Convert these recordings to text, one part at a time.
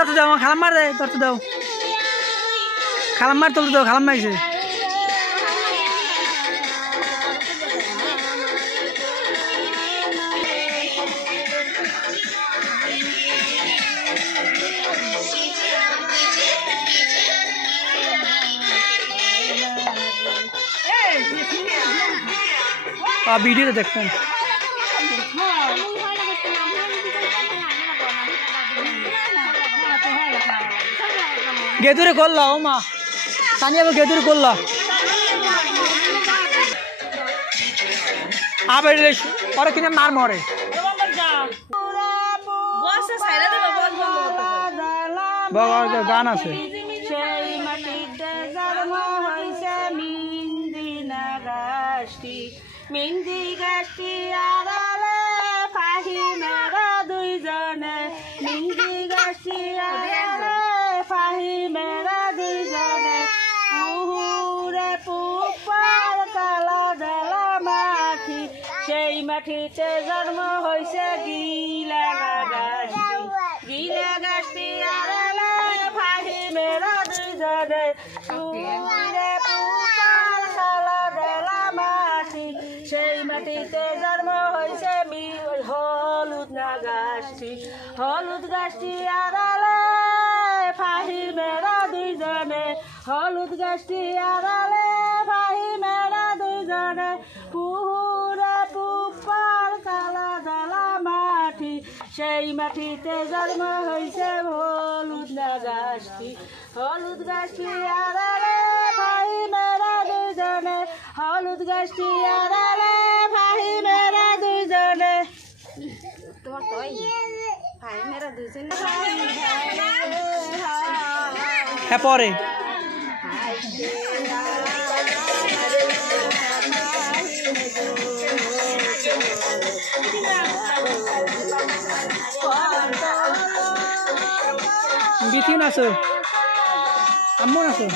Dortu daw, kalamar deh, dortu daw. Kalamar tuh daw, kalamar sih. Video देखते हैं। गेदुरे खोल ला ओमा तानिया वो गेदुरे खोल ला आप बैठे और किन्हें मार मारे बहुत गाना से मिंदी गास्टी आराले फाही मेरा दुई जने मिंदी गास्टी आराले फाही मेरा दुई जने उहुरे पुपार काला दला माठी সেই মাটিতে জন্ম হইছে গিলা গাছটি আরালে ফাহি মেরা দুই জনে উহুরে পুপার কালা দলা মাটি সেই মাটিতে জন্ম হইছে হলুদ গাছটি আড়ালে ফাহি মেরা দুই জনে হলুদ গাছটি আড়ালে ফাহি মেরা দুই জনে পুহুরে পুপার কালা দলা মাটি সেই মাটিতে জন্ম হইছে হলুদ গাছটি আড়ালে ফাহি মেরা দুই জনে হলুদ গাছটি আড়ালে ফাহি মেরা দুই জনে তোমার কই ফাহি মেরা দুই জনে হ্যাঁ পরে বিথি নাচো আম্মু নাচো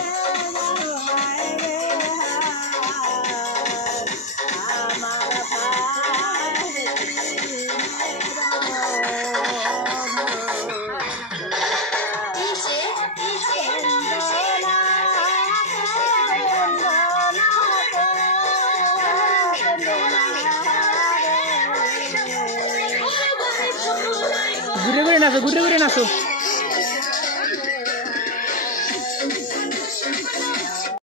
ঘুরে ঘুরে নাচো